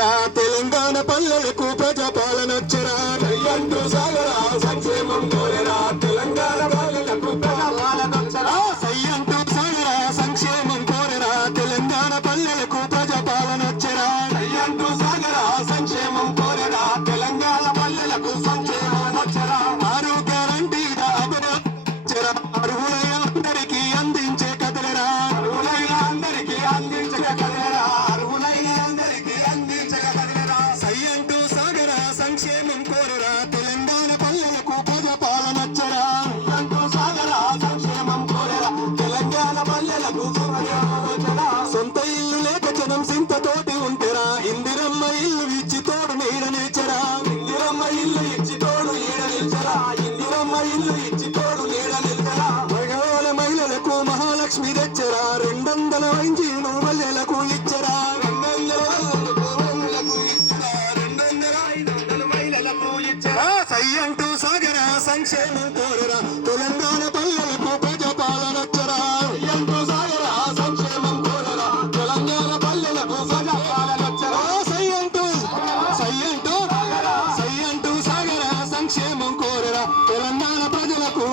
కోరరా తెలంగాణ పల్లెలకు ప్రజాపాలన వచ్చరా. అంటూ సాగరా సంక్షేమం కోరరా. తెలంగాణ పల్లెలకు ప్రజాపాలన వచ్చరా. సయ్యంటూ సాగరా సంక్షేమం కోరరా. తెలంగాణ పల్లెలకు సొంత ఇల్లు లేక జనం సింతతోటి ఉంటెరా. ఇందిరమ్మ ఇల్లు ఇచ్చి తోడు నీడ నిలిచరా. ఇందిరమ్మ ఇల్లు ఇచ్చి తోడు నీడ నిలిచరా. ఇందిరమ్మ ఇల్లు ఇచ్చి తోడు నీడ నిలిచరా. మగవాళ్ళ మహిళలకు మహాలక్ష్మి తెచ్చరా. రెండొందల మంచి మల్లెలకు ఇచ్చరా. సై అంటూ ఐదు వందల మహిళలకు సాగరా సంక్షేమం కోరరా. తెలంగాణ ప్రజలకు